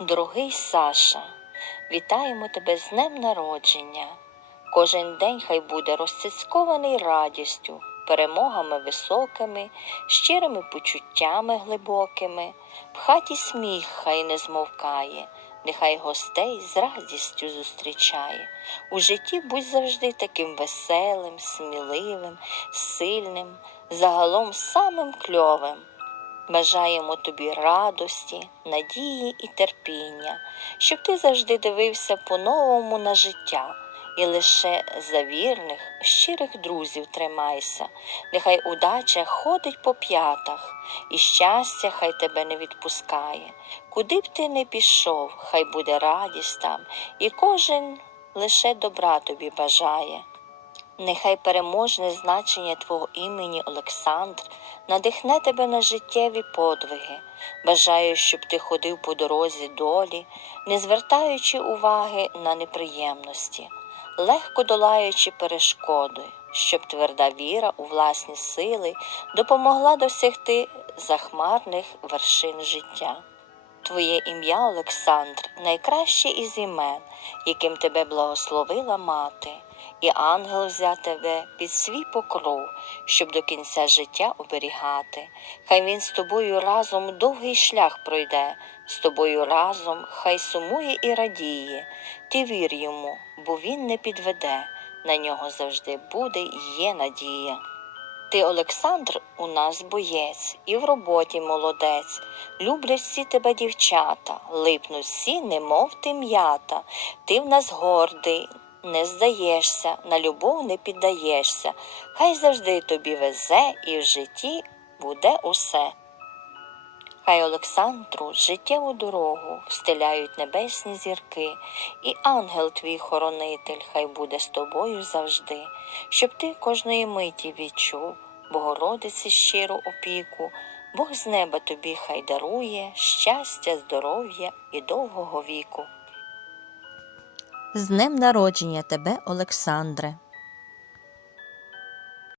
Дорогий Саша, вітаємо тебе з днем народження. Кожен день хай буде розцяцькований радістю, перемогами високими, щирими почуттями глибокими. В хаті сміх хай не змовкає, нехай гостей з радістю зустрічає. У житті будь завжди таким веселим, сміливим, сильним, загалом самим кльовим. Бажаємо тобі радості, надії і терпіння, щоб ти завжди дивився по-новому на життя і лише за вірних, щирих друзів тримайся. Нехай удача ходить по п'ятах, і щастя хай тебе не відпускає. Куди б ти не пішов, хай буде радість там, і кожен лише добра тобі бажає. Нехай переможне значення твого імені Олександр надихне тебе на життєві подвиги. Бажаю, щоб ти ходив по дорозі долі, не звертаючи уваги на неприємності, легко долаючи перешкоди, щоб тверда віра у власні сили допомогла досягти захмарних вершин життя. Твоє ім'я, Олександр, найкраще із імен, яким тебе благословила мати, і ангел взяв тебе під свій покров, щоб до кінця життя оберігати. Хай він з тобою разом довгий шлях пройде, з тобою разом хай сумує і радіє. Ти вір йому, бо він не підведе, на нього завжди буде і є надія. Ти, Олександр, у нас боєць, і в роботі молодець. Люблять всі тебе дівчата, липнуть всі, немов ти м'ята. Ти в нас гордий, не здаєшся, на любов не піддаєшся. Хай завжди тобі везе, і в житті буде усе. Хай Олександру життєву дорогу встиляють небесні зірки, і ангел твій хоронитель хай буде з тобою завжди, щоб ти кожної миті відчув Богородиці щиру опіку, Бог з неба тобі хай дарує щастя, здоров'я і довгого віку. З днем народження тебе, Олександре!